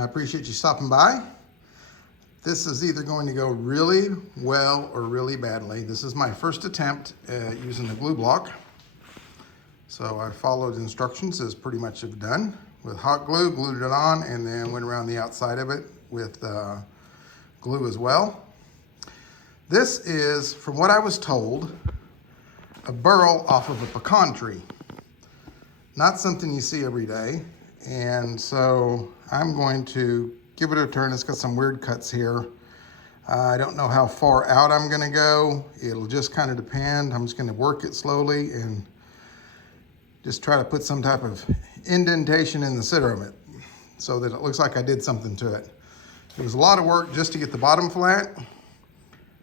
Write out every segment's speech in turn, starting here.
I appreciate you stopping by. This is either going to go really well or really badly. This is my first attempt at using the glue block. So I followed instructions as pretty much have done. With hot glue, glued it on, and then went around the outside of it with glue as well. This is, from what I was told, a burl off of a pecan tree. Not something you see every day. And so I'm going to give it a turn. It's got some weird cuts here. I don't know how far out I'm gonna go. It'll just kind of depend. I'm just gonna work it slowly and just try to put some type of indentation in the center of it so that it looks like I did something to it. It was a lot of work just to get the bottom flat.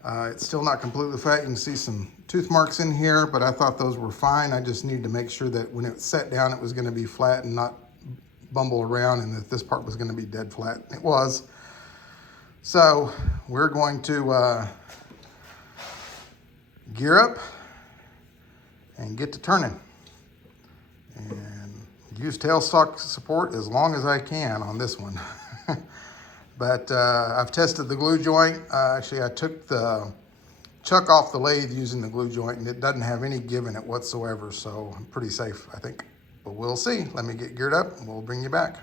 It's still not completely flat. You can see some tooth marks in here, but I thought those were fine. I just needed to make sure that when it set down, it was gonna be flat and not bumble around, and that this part was gonna be dead flat. It was. So we're going to gear up and get to turning. And use tailstock support as long as I can on this one. But I've tested the glue joint. Actually, I took the chuck off the lathe using the glue joint, and it doesn't have any give in it whatsoever, so I'm pretty safe, I think. But we'll see. Let me get geared up, and we'll bring you back.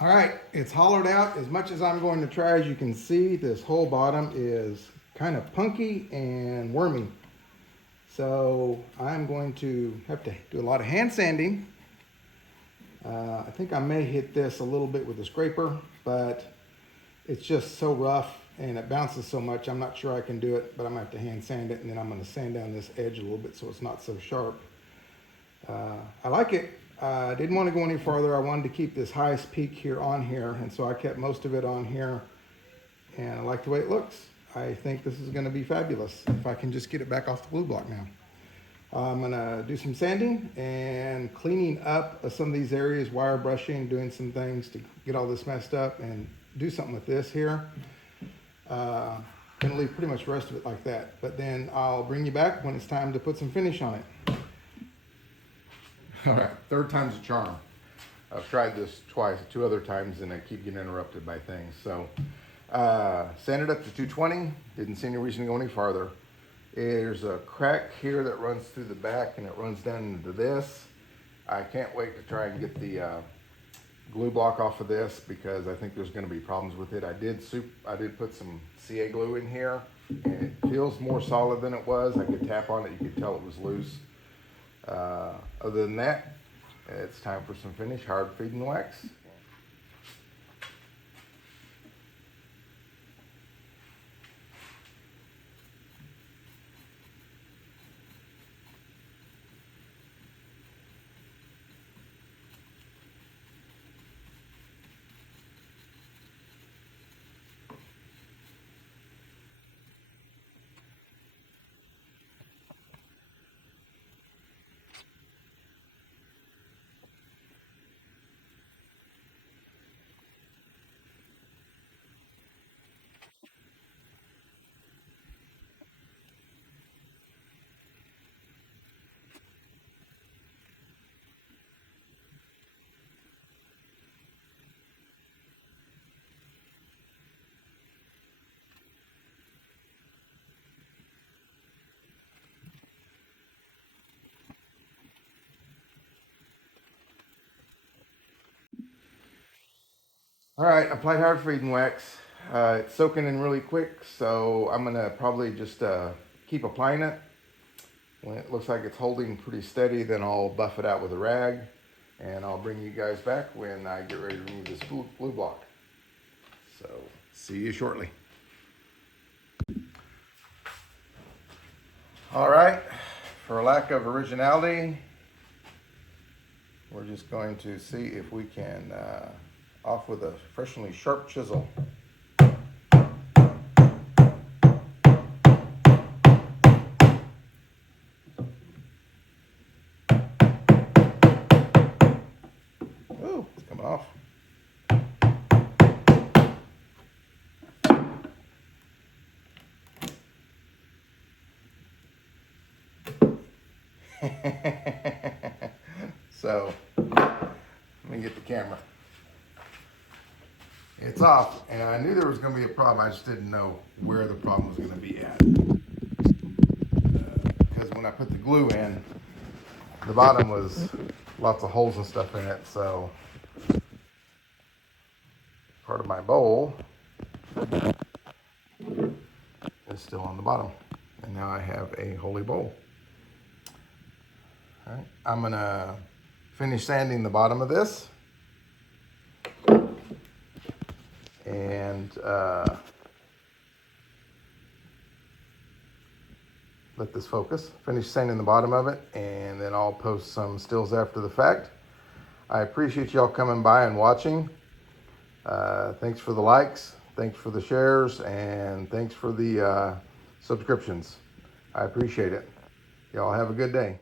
All right, it's hollowed out as much as I'm going to try. As you can see, this whole bottom is kind of punky and wormy. So I'm going to have to do a lot of hand sanding. I think I may hit this a little bit with a scraper, but it's just so rough and it bounces so much, I'm not sure I can do it, but I'm gonna have to hand sand it, and then I'm gonna sand down this edge a little bit so it's not so sharp. I like it. I didn't want to go any farther. I wanted to keep this highest peak here on here, and so I kept most of it on here, and I like the way it looks. I think this is going to be fabulous if I can just get it back off the glue block now. I'm going to do some sanding and cleaning up some of these areas, wire brushing, doing some things to get all this messed up, and do something with this here. Going to leave pretty much the rest of it like that, but then I'll bring you back when it's time to put some finish on it. All right, third time's a charm. I've tried this twice, 2 other times, and I keep getting interrupted by things. So, sanded up to 220. Didn't see any reason to go any farther. There's a crack here that runs through the back, and it runs down into this. I can't wait to try and get the glue block off of this because I think there's going to be problems with it. I did put some CA glue in here, and it feels more solid than it was. I could tap on it, you could tell it was loose. Other than that, it's time for some finish hard feeding wax. All right, applied hard feeding wax. It's soaking in really quick, so I'm gonna probably just keep applying it. When it looks like it's holding pretty steady, then I'll buff it out with a rag, and I'll bring you guys back when I get ready to remove this glue block. So, see you shortly. All right, for lack of originality, we're just going to see if we can off with a freshly sharp chisel. Ooh, it's coming off. So, let me get the camera. It's off, and I knew there was going to be a problem. I just didn't know where the problem was going to be at. Because when I put the glue in, the bottom was lots of holes and stuff in it, so part of my bowl is still on the bottom. And now I have a holy bowl. All right, I'm going to finish sanding the bottom of this. And let this focus. Finish sanding the bottom of it, and then I'll post some stills after the fact. I appreciate y'all coming by and watching. Thanks for the likes, thanks for the shares, and thanks for the subscriptions. I appreciate it. Y'all have a good day.